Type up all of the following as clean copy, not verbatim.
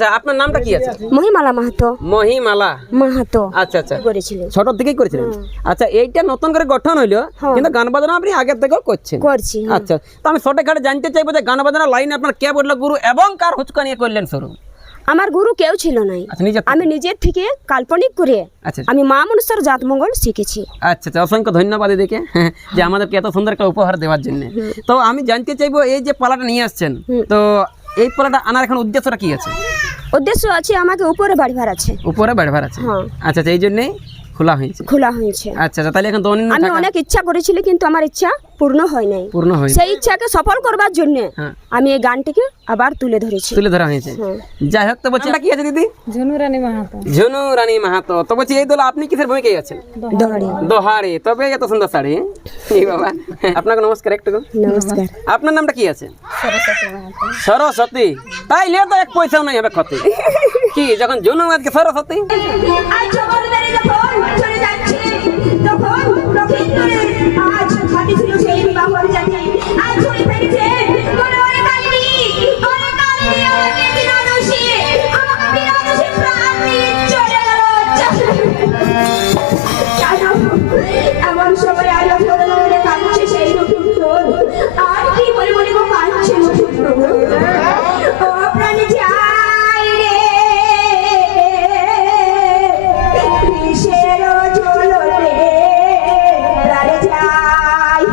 আচ্ছা, আপনার নামটা কি আছে? মহিমালা মাহাতো। মহিমালা মাহাতো। আচ্ছা আচ্ছা, করেছিলেন ছোট থেকেই করেছিলেন। আচ্ছা, এইটা নতুন করে গঠন হইলো, কিন্তু গান বাজনা আপনি আগের থেকেও করছেন? করছি। আচ্ছা, তো আমি শর্টকাটে জানতে চাইবো যে গান বাজনা লাইন আপনার কে বললো গুরু এবং কার হুচকা নিয়ে করলেন শুরু? আমার গুরু কেউ ছিল নাই, আচ্ছা, নিজের আমি নিজের থেকে কাল্পনিক করে আচ্ছা আমি মা মনসার জাত মঙ্গল শিখেছি। আচ্ছা আচ্ছা, অসংখ্য ধন্যবাদ এদিকে যে আমাদেরকে এত সুন্দর একটা উপহার দেওয়ার জন্য। তো আমি জানতে চাইবো এই যে পালাটা নিয়ে আসছেন, তো এই পালাটা আনার এখন উদ্দেশ্যটা কি আছে? উদ্দেশ্য আছে আমাকে উপরে বাড়িবার আছে। উপরে বেড়ভার আছে? হ্যাঁ। আচ্ছা আচ্ছা, এই জন্যই খোলা হয়েছে। খোলা হয়েছে। আচ্ছা আচ্ছা, তাহলে এখন দৈনন্দিন আমি অনেক ইচ্ছা করেছিলি, কিন্তু আমার ইচ্ছা পূর্ণ হয় নাই। পূর্ণ হয়েছে, সেই ইচ্ছাকে সফল করবার জন্য হ্যাঁ। আমি এই গানটিকে আবার তুলে ধরেছি। তুলে ধরা হয়েছে। যাই হোক, তো বলছি কি আছে দিদি? ঝুনু রানী মাহাতো। ঝুনু রানী মাহাতো। তো বলছি এই দল আপনি কিসের ভূমিকায় আছেন? দোহারে। দোহারে। তবে এত সুন্দর শাড়ি, এই বাবা। আপনাকে নমস্কার একটু। নমস্কার। আপনার নামটা কি আছে? সরস্বতী। তাইলে তো এক পয়সাও নাই হবে ক্ষতি কি যখন ঝুনু আজকে সরস্বতী। এমন সময় আলো কাঁদছে সেই নতুন তোর, আর কি বলে বলে গো কাঁদছে নতুন তোর। ও প্রাণী যাই রে কিসের ঝোলতে প্রাণে যাই।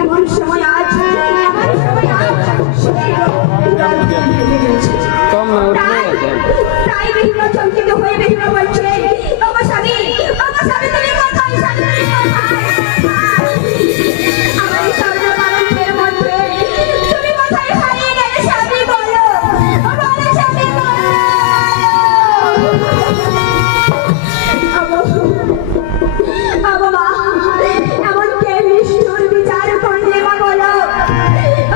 এমন সময় আজ তাই বিভিন্ন চমকিত হয়ে বিভিন্ন বলছে আমার স্বামী তুমি কোথায়, স্বামী তুমি কোথায়? আমার সর্বমানবের মধ্যে তুমি কোথায় হারিয়ে গেলে স্বামী বলো, বলো স্বামী বলো। এমন কে নিষ্ঠুর বিচার করলে মা বলো,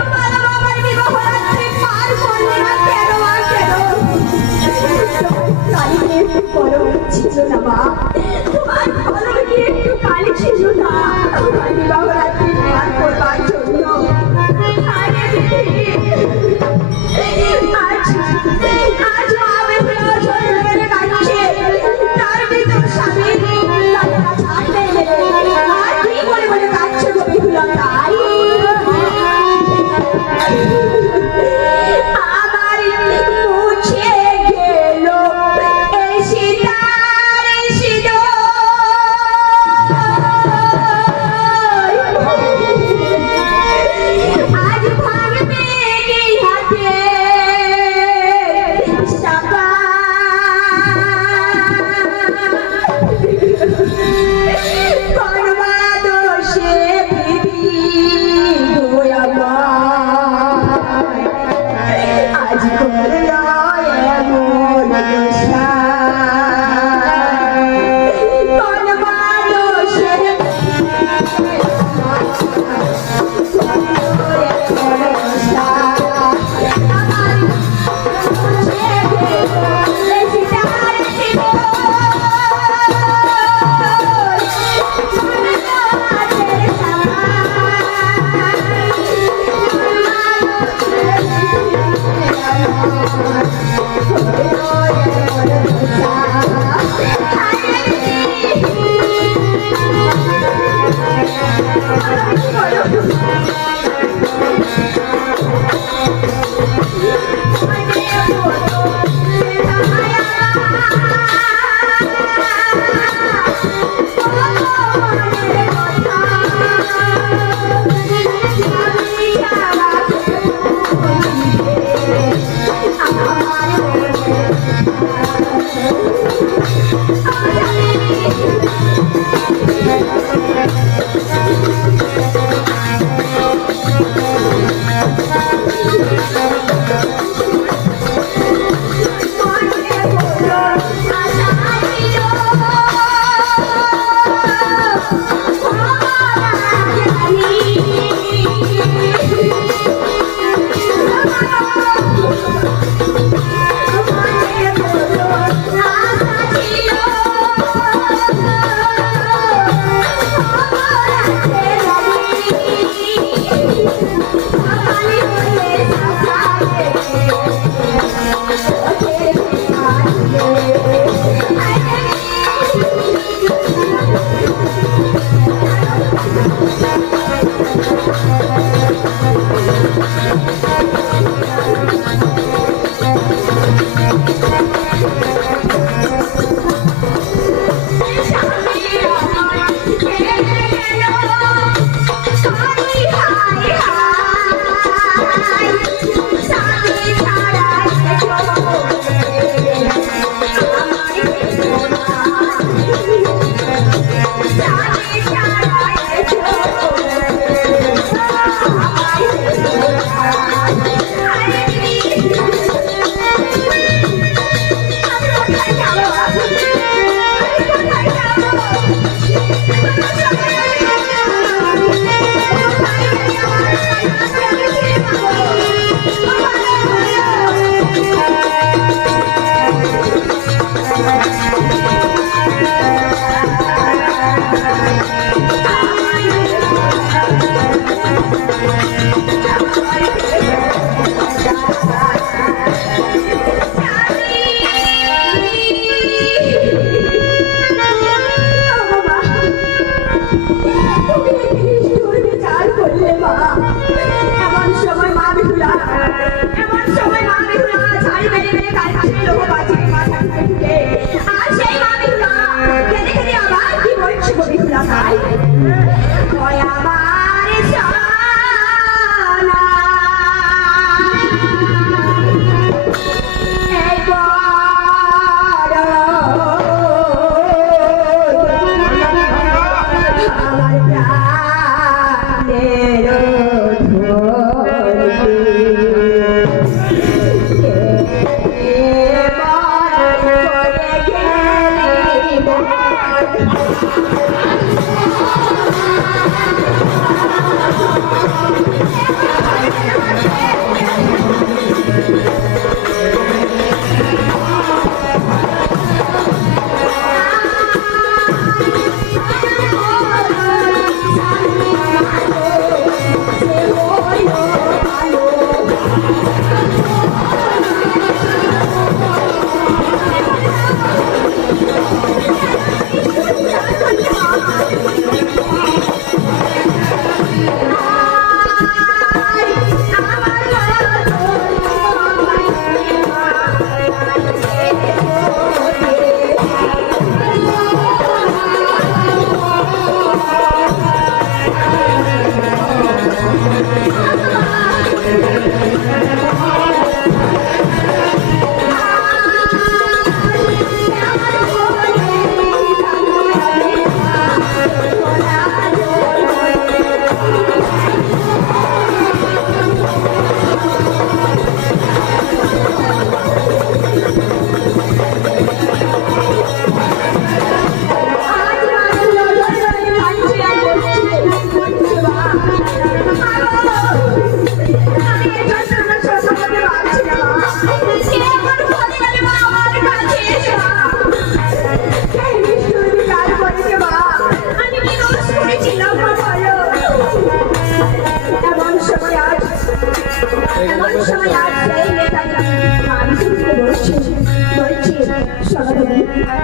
আমার বিবাহ রাত্রি পার করলে না কেন মা, কেন? কালিকে একটু কলম ছিল না মা, তোমার কলমে কি একটু কালি ছিল না আমার বিবাহ রাত্রি পার করবার জন্য? আজ মা বিভিন্ন ঝরে কাটছে, তার ভিতর স্বামী ছাড়তে আর কি বলে বলে কাটছে গো বিভিন্ন তাই। আমার মুছে গেল এসে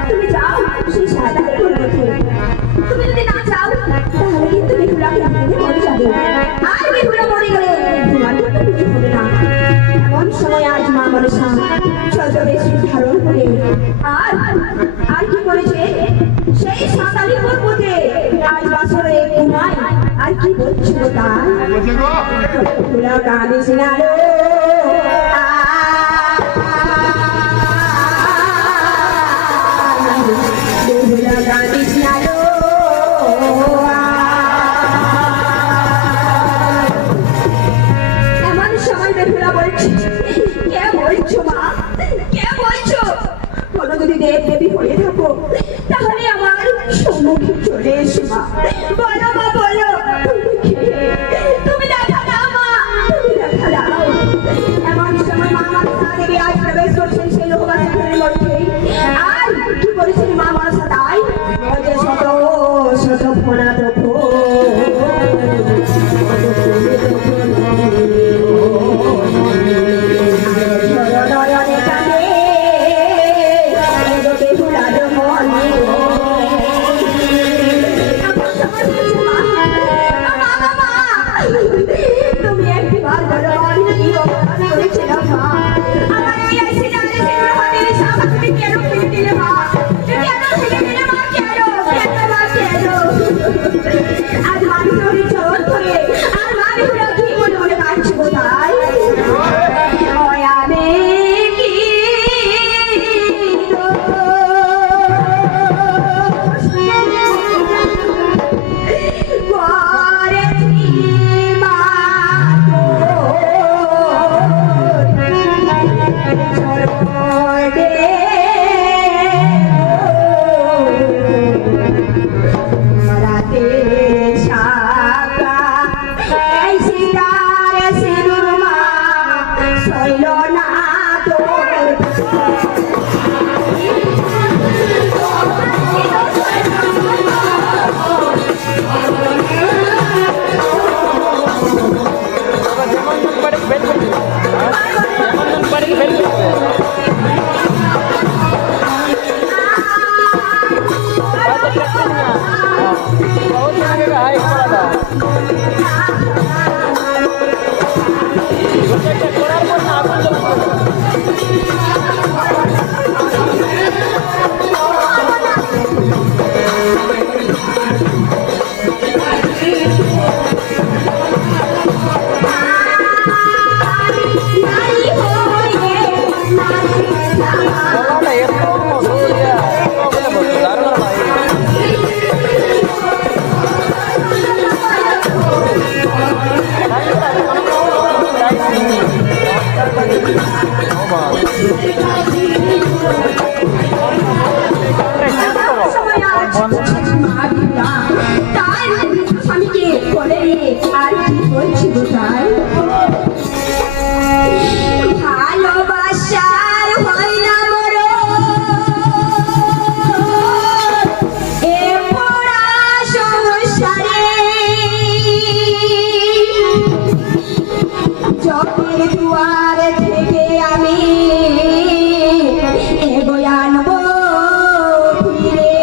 তুমি যাও সেই সাদা মধ্যে, তুমি যদি না যাও তাহলে কিন্তু বেহুলা মরে যাবে, আর বেহুলা মরে গেলে তোমার কিন্তু কিছু হবে না। এমন সময় আজ মা মনসা ছদ্মবেশী ধারণ করে আর আর কি করেছে, সেই সাঁতালি পর্বতে আজ বাসরে ঘুমায়। আর কি বলছিল তার বেহুলা কাঁদিস না রে, থাকো, তাহলে আমার সম্মুখে চলে এসো মা। বলো মা, বলো তুমি কে? তুমি দেখা দাও মা, তুমি দেখা দাও। এমন সময় মা মনসা দেবী আজ প্রবেশ করছেন সেই লোকবাসী ঘরের মধ্যে। আর কি বলেছেন মা মনসা তাই? বলে শত শত ফোনা তো তুমি একবার বলো আমি কি অপরাধ করেছিলাম মা? আমার এই অ্যাক্সিডেন্টে সিংহবাহিনী সাহায্যে কেন ফেলে দিলে মা? কেন ফেলে দিলে মা? কেন মা কেন? আজ মানুষের চোর করে আর মানুষরা কি মনে মনে কাঁদছে কোথায়? আমি কি স্বামীকে বলে আর কি বলছি বোঝায়? ভালোবাসার হয় না মরণ, এ পোড়া সংসারে চোখের দুয়ারে থেকে আমি এগোয় আনবো ফিরে।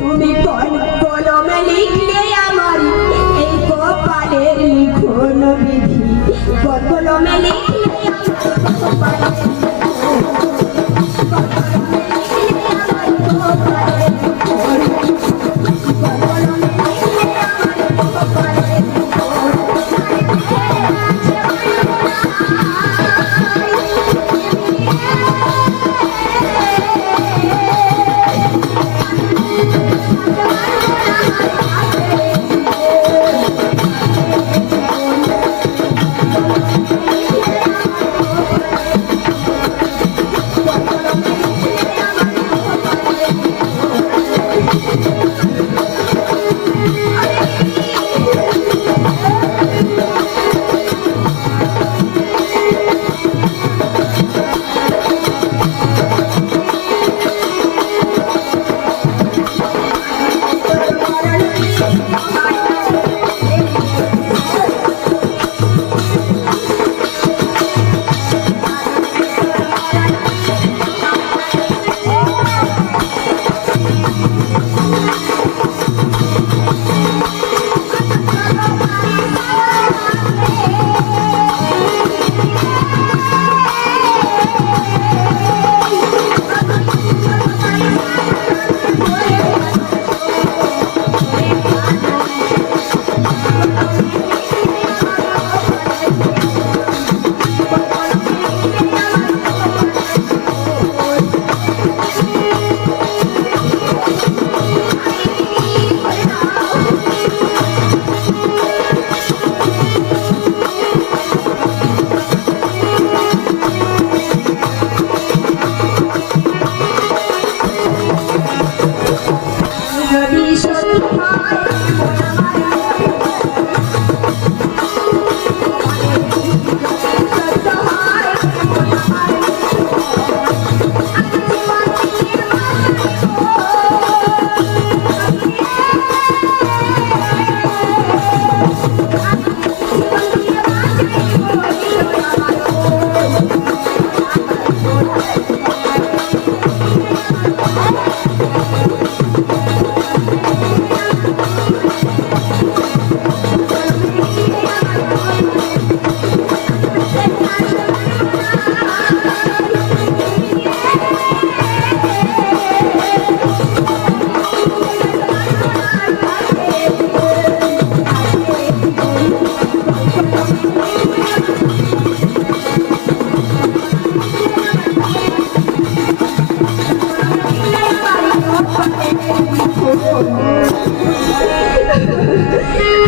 তুমি কলমে লিখলে আমার এই কপালের লিখন বিধি, কলমে লিখলে আমার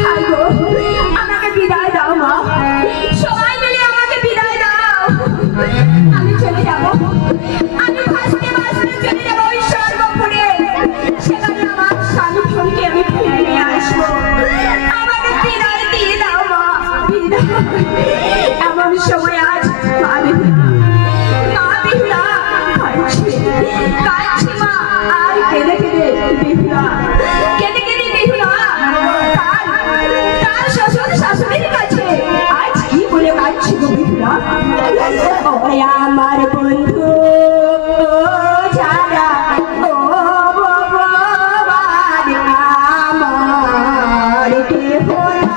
হাই গো, আমাকে বিদায় দাও মা, সবাই মিলে আমাকে বিদায় দাও। আমি চলে যাব, আমি ভাসতে ভাসতে চলে যাব ওই সর্বপুরে। সেখানে আমার স্বামী সঙ্গে আমি ফিরে নিয়ে আসবো। আমাকে বিদায় দিয়ে দাও মা, বিদায়। এমন সময় আজ মা বিহুলা কাঁদছে মা, আর কেঁদে কেঁদে বিহুলা তার শ্বশুর শাশুড়ির কাছে আজ কি বলে কাঁদছে গো বিহুলা? ওরে আমার বন্ধু যারা, ও ভগবান আমার কেহ না।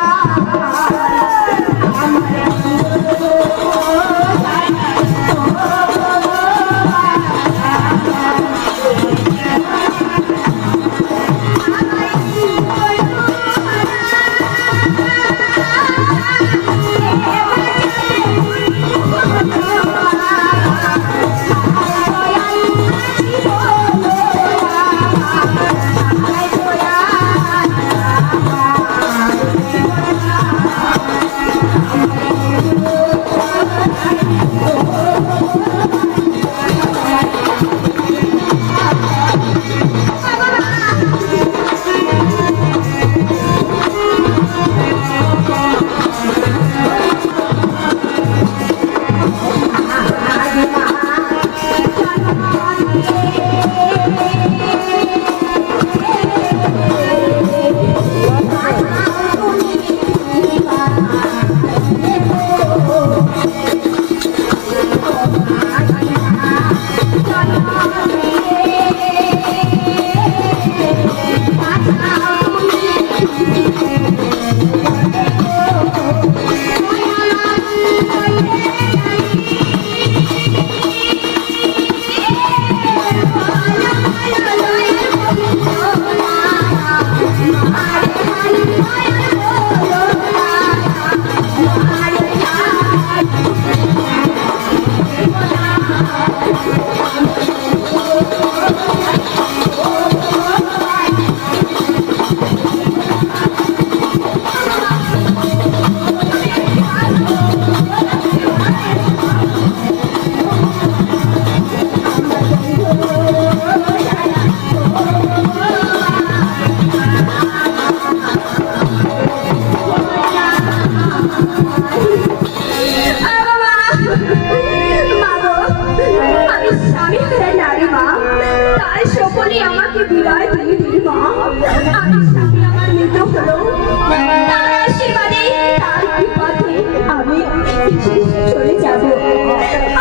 চলে যাব।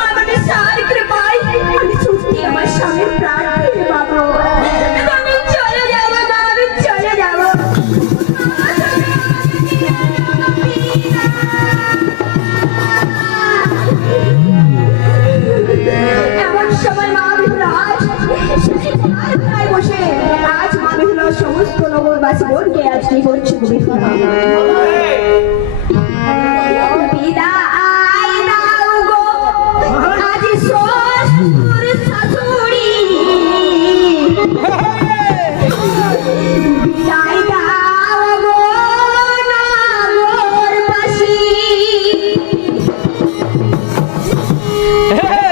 আমাদের সার কৃপায় আমি সত্যি আমার স্বামীর প্রাণ ফিরে পাবো। আমি চলে যাব না, আমি চলে যাব। এমন সময় মা বিহুলা বসে আজ মা বিহুলা সমস্ত নগরবাসী বোনকে আজ কি করছে বিহুলা বিদায় দাও গো আজ শ্বশুর শাশুড়ি, বিদায় দাও গো নগরবাসী,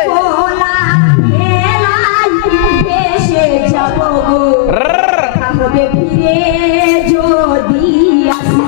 ভোলা মেলায় ভেসে যাব গো, হবে ফিরে যদি আসি।